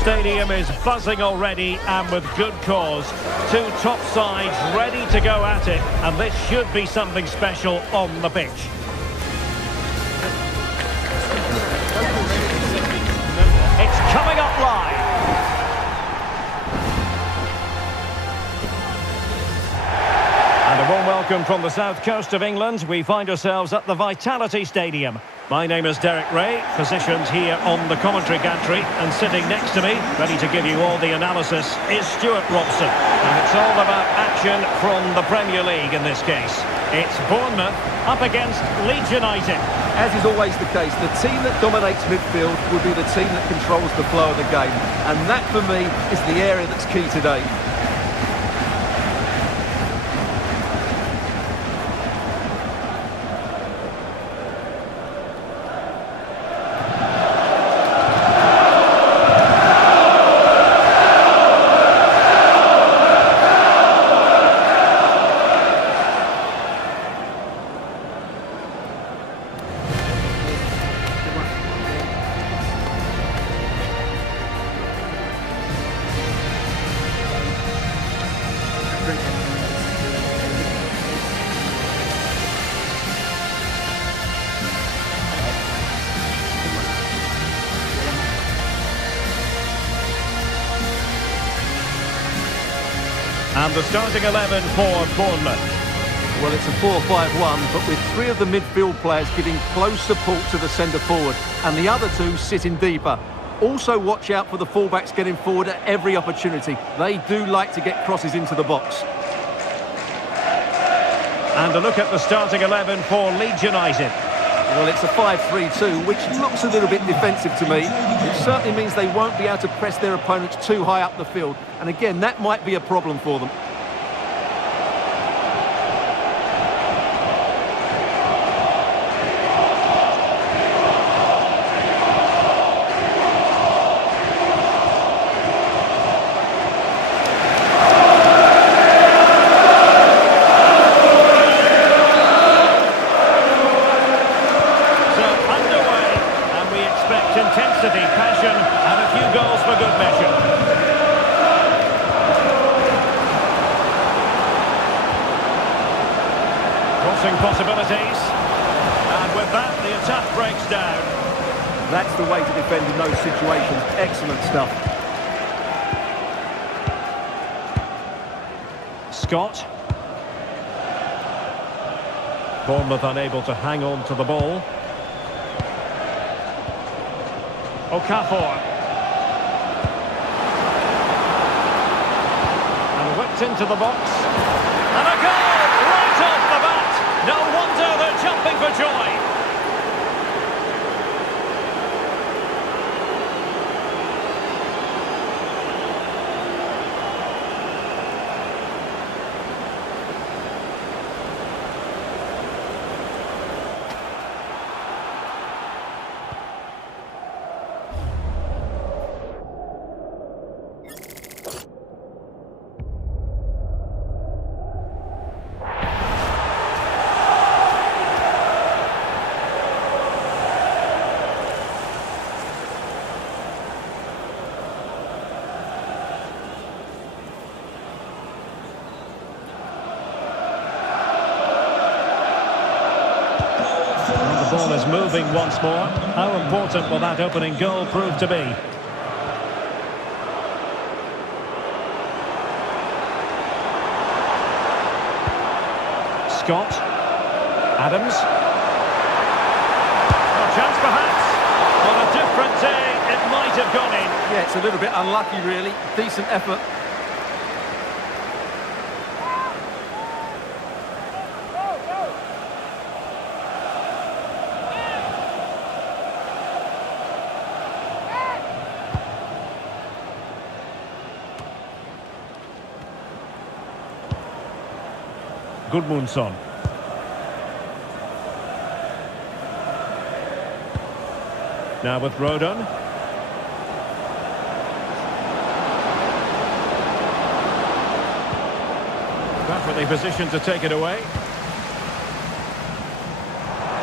stadium is buzzing already, and with good cause. Two top sides ready to go at it, and this should be something special on the pitch. It's coming up live. And a warm welcome from the south coast of England. We find ourselves at the Vitality Stadium. My name is Derek Ray, positioned here on the commentary gantry, and sitting next to me, ready to give you all the analysis, is Stuart Robson. And it's all about action from the Premier League in this case. It's Bournemouth up against Leeds United. As is always the case, the team that dominates midfield will be the team that controls the flow of the game. And that, for me, is the area that's key today. And the starting 11 for Bournemouth. Well, it's a 4-5-1, but with three of the midfield players giving close support to the centre forward, and the other two sitting deeper. Also watch out for the fullbacks getting forward at every opportunity. They do like to get crosses into the box. And a look at the starting 11 for Leeds United. Well, it's a 5-3-2, which looks a little bit defensive to me. It certainly means they won't be able to press their opponents too high up the field. And again, that might be a problem for them. Intensity, passion, and a few goals for good measure. Crossing possibilities, and with that the attack breaks down. That's the way to defend in those situations. Excellent stuff. Scott. Bournemouth unable to hang on to the ball. Okafor. And whipped into the box. And a goal right off the bat. No wonder they're jumping for joy. The ball is moving once more. How important will that opening goal prove to be? Scott. Adams. A chance perhaps. On a different day, it might have gone in. Yeah, it's a little bit unlucky really. Decent effort. Gudmundsson. Now with Rodon. Perfectly positioned to take it away.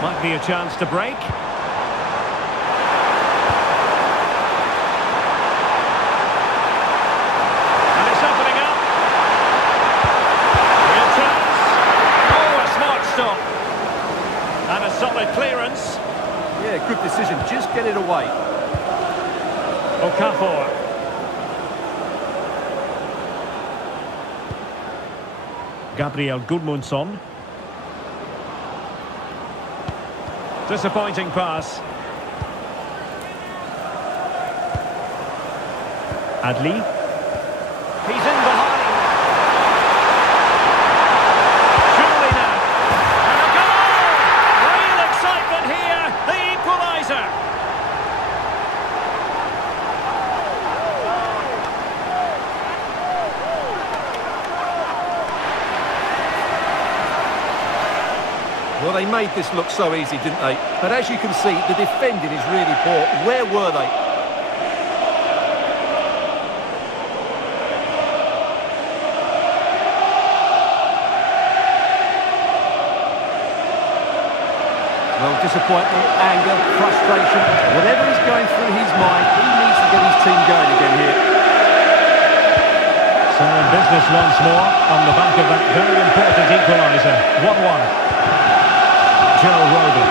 Might be a chance to break. Okafor. Gabriel Gudmundsson. Disappointing pass. Adli. He's in behind. Surely now. And a goal! Real excitement here. The equaliser. Well, they made this look so easy, didn't they? But as you can see, the defending is really poor. Where were they? Well, disappointment, anger, frustration, whatever is going through his mind, he needs to get his team going again here. So in business once more on the back of that very important equaliser. 1-1. Joe Roden.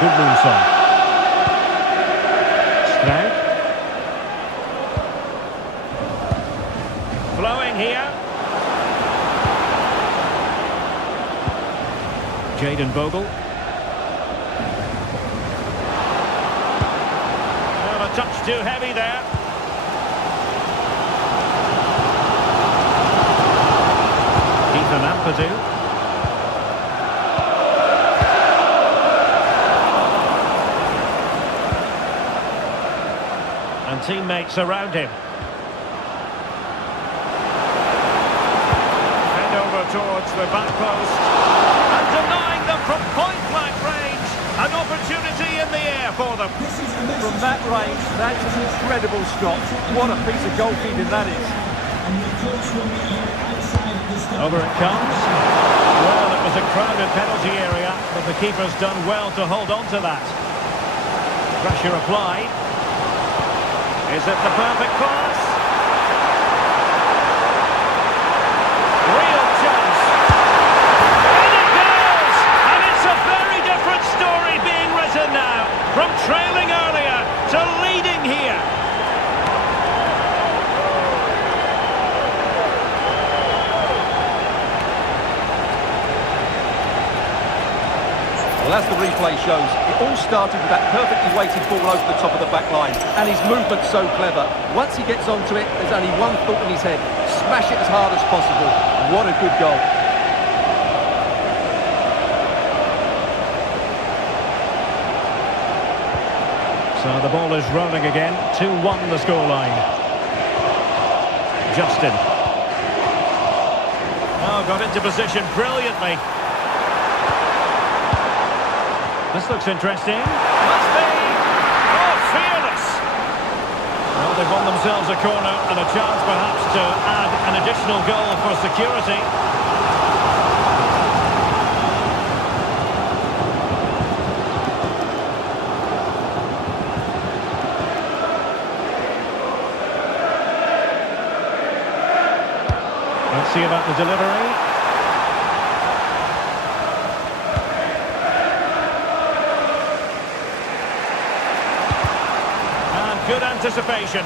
Gudmundsson. Straub. Flowing here. Jayden Bogle. Well, a touch too heavy there. Ethan Ampadu. And teammates around him. And over towards the back post. And denying them from point-blank range. An opportunity in the air for them. From that range, that's an incredible shot. What a piece of goalkeeping that is. Over it comes. Well, it was a crowded penalty area, but the keeper's done well to hold on to that. Pressure applied. Is it the perfect pass? Real chance. And it goes! And it's a very different story being written now. From trailing earlier to leading here. Well, as the replay shows, it all started with that perfectly weighted ball over the top of the back line, and his movement's so clever. Once he gets onto it, there's only one thought in his head: smash it as hard as possible. What a good goal. So the ball is rolling again. 2-1 the scoreline. Justin. Oh, got into position brilliantly. This looks interesting. Must be! Oh, fearless! Well, they've won themselves a corner and a chance perhaps to add an additional goal for security. Let's see about the delivery. Good anticipation.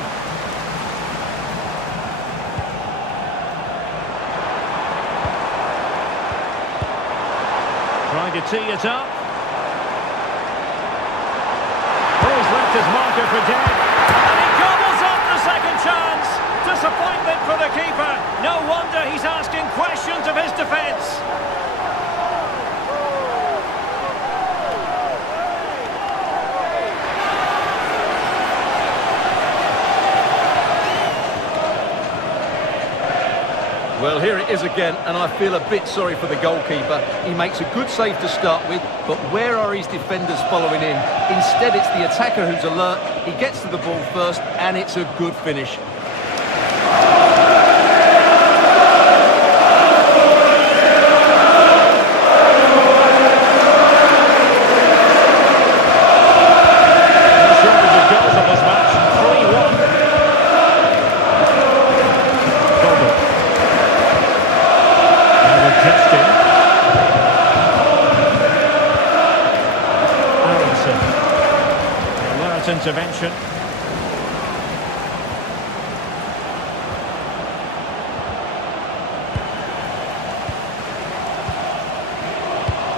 Trying to tee it up. Oh, he's left his marker for dead. And he gobbles up the second chance. Disappointment for the keeper. No wonder he's asking questions of his defence. Well, here it is again, and I feel a bit sorry for the goalkeeper. He makes a good save to start with, but where are his defenders following in? Instead, it's the attacker who's alert. He gets to the ball first, and it's a good finish. Smart intervention.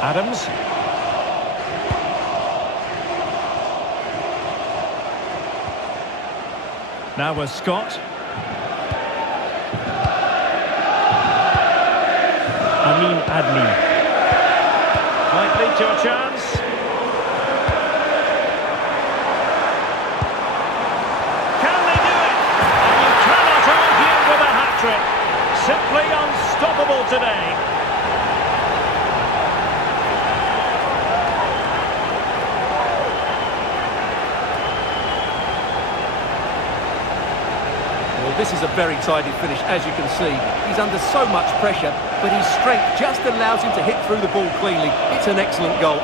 Adams. Now with Scott. Amin Adli. Might lead to a chance. Can they do it? And you cannot argue with a hat-trick. Simply unstoppable today. This is a very tidy finish, as you can see. He's under so much pressure, but his strength just allows him to hit through the ball cleanly. It's an excellent goal.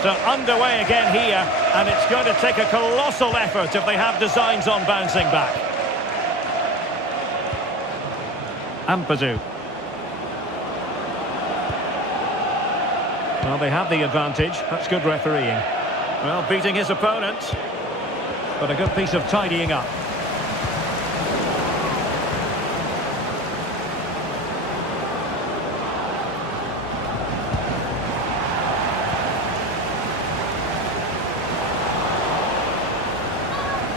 So underway again here, and it's going to take a colossal effort if they have designs on bouncing back. Ampadu. Well, they have the advantage. That's good refereeing. Well, beating his opponent, but a good piece of tidying up.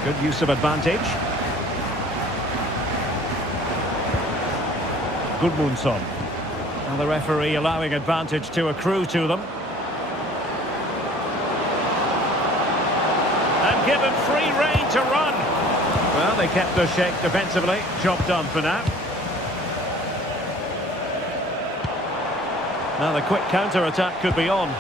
Good use of advantage. Gudmundsson. And the referee allowing advantage to accrue to them. And given free rein to run. Well, they kept their shape defensively. Job done for now. Now the quick counter-attack could be on.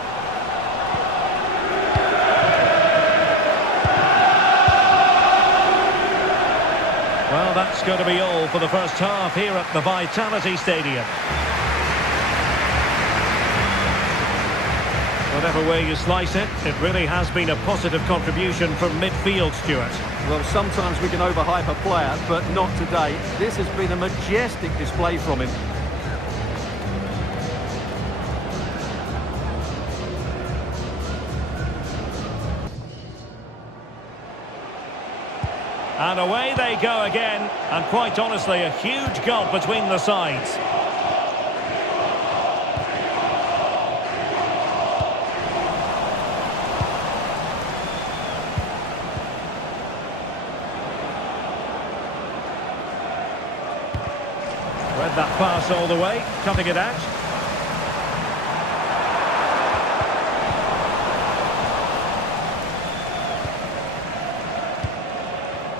Well, that's going to be all for the first half here at the Vitality Stadium. Whatever way you slice it, it really has been a positive contribution from midfield, Stuart. Well, sometimes we can overhype a player, but not today. This has been a majestic display from him. And away they go again, and quite honestly, a huge gulf between the sides. Read that pass all the way, cutting it out.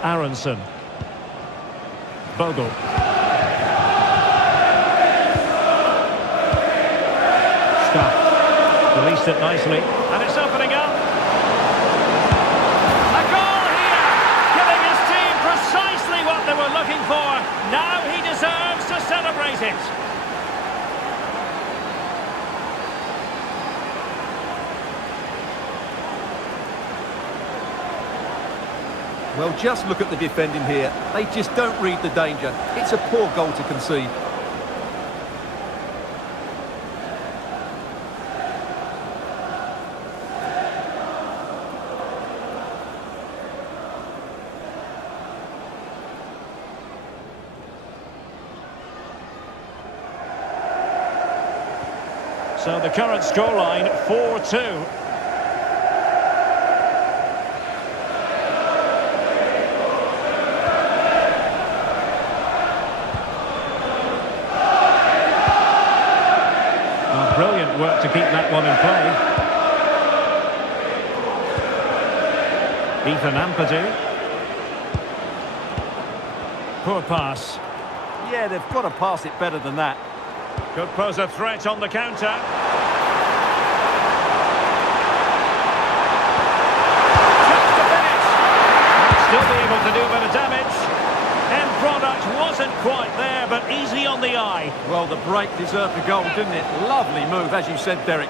Aronson. Bogle. Staff. Released it nicely. And it's opening up. A goal here! Giving his team precisely what they were looking for. Now he deserves to celebrate it. Well, just look at the defending here. They just don't read the danger. It's a poor goal to concede. So the current scoreline, 4-2. Brilliant work to keep that one in play. Ethan Ampadu. Poor pass. Yeah, they've got to pass it better than that. Could pose a threat on the counter. Chance to finish. Might still be able to do a bit of damage. End product wasn't quite there, but easy on the eye. Well, the break deserved a goal, didn't it? Lovely move, as you said, Derek.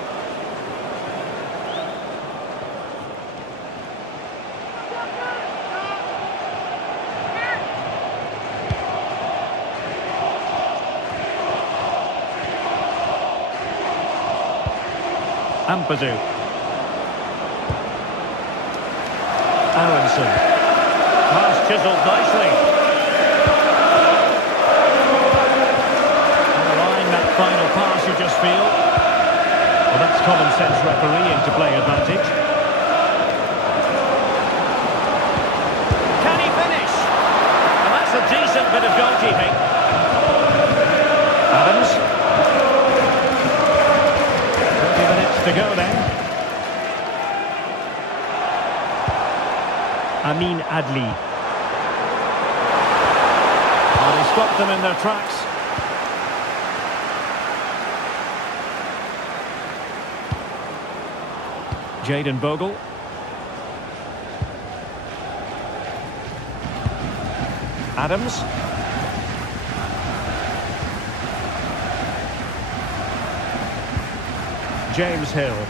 Ampadu. Aronson. Pass chiselled nicely. On the line, that final pass, you just feel. Well, that's common sense refereeing to play advantage. Can he finish? And that's a decent bit of goalkeeping. Adams. 20 minutes to go then. Amin Adli. And he stopped them in their tracks. Jayden Bogle. Adams. James Hill.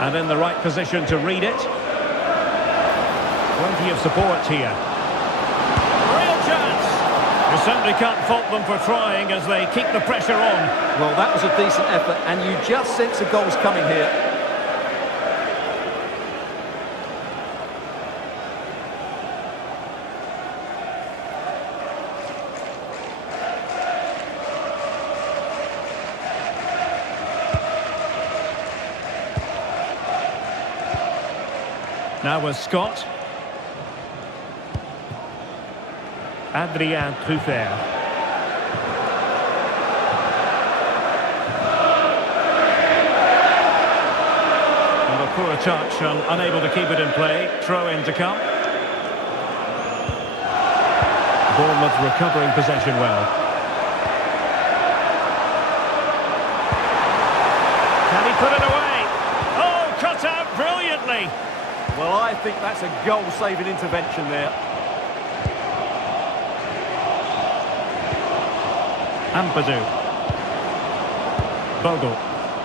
And in the right position to read it. Plenty of support here. Real chance! You certainly can't fault them for trying as they keep the pressure on. Well, that was a decent effort, and you just sense the goals coming here. Now with Scott. Adrien Truffert. And a poor touch and unable to keep it in play. Throw in to come. Bournemouth recovering possession well. Can he put it away? Oh, cut out brilliantly. Well, I think that's a goal-saving intervention there. Ampadu. Bogle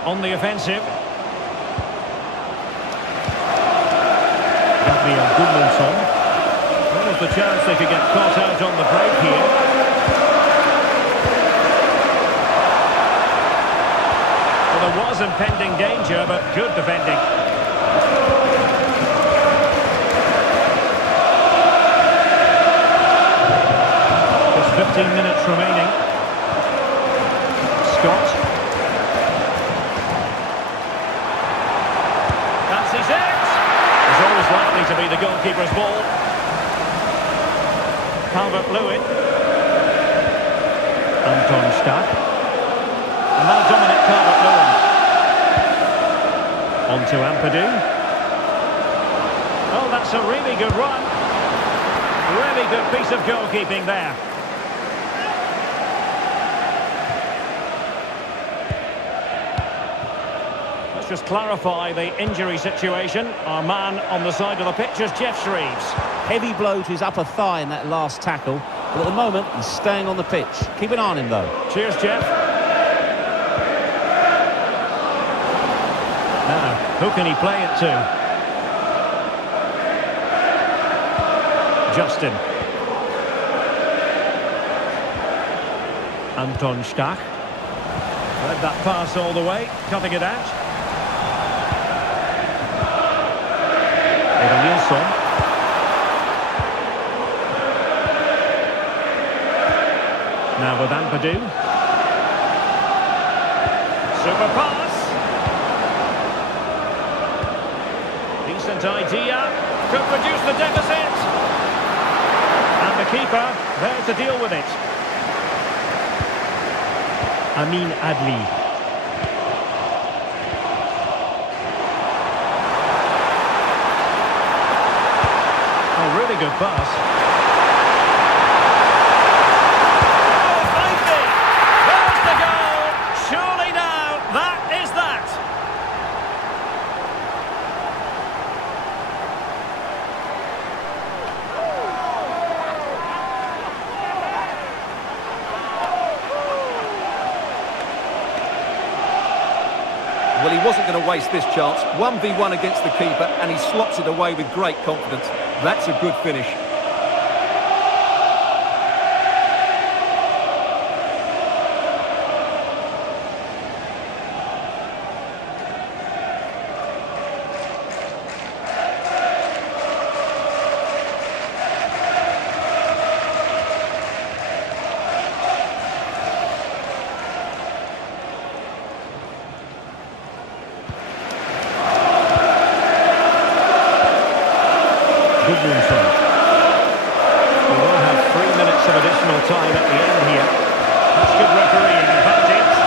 on the offensive. Gabriel Gudmundsson. What was the chance they could get caught out on the break here? Well, there was impending danger, but good defending. Just 15 minutes remaining. Scott. Fancies it! It's always likely to be the goalkeeper's ball. Calvert-Lewin. Anton Stach. And now Dominic Calvert-Lewin. On to Ampadu. Oh, that's a really good run. Really good piece of goalkeeping there. Just clarify the injury situation. Our man on the side of the pitch is Jeff Shreves. Heavy blow to his upper thigh in that last tackle, but at the moment he's staying on the pitch. Keep an eye on him though. Cheers, Jeff. Now, who can he play it to? Justin. Anton Stach. Read that pass all the way, cutting it out. Nilsson. Now with Ampadu. Super pass. Decent idea. Could produce the deficit. And the keeper there to deal with it. Amin Adli. Really good pass. Oh, finally! There's the goal! Surely now, that is that! Well, he wasn't going to waste this chance. 1v1 against the keeper, and he slots it away with great confidence. That's a good finish. Rudranil. We will have 3 minutes of additional time at the end here. That's good refereeing, in fact it's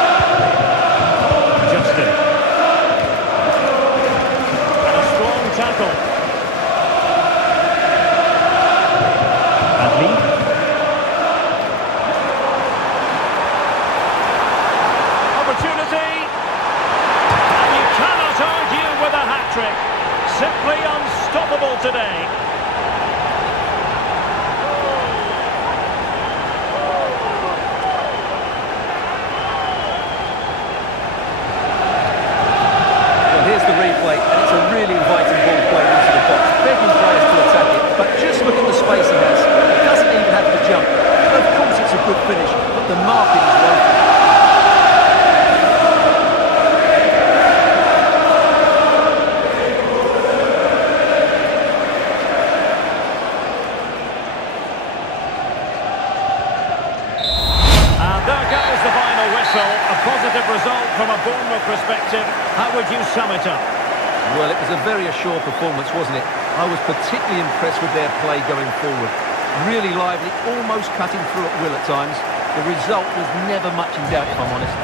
Justin. And a strong tackle. Adli. Opportunity. And you cannot argue with a hat-trick. Simply unstoppable today. Here's the replay, and it's a really inviting ball played into the box, begging players to attack it, but just look at the space he has. He doesn't even have to jump. Of course it's a good finish, but the marking is woeful. And there goes the final whistle. A positive result from a Bournemouth perspective. How would you sum it up? Well, it was a very assured performance, wasn't it? I was particularly impressed with their play going forward. Really lively, almost cutting through at will at times. The result was never much in doubt, if I'm honest.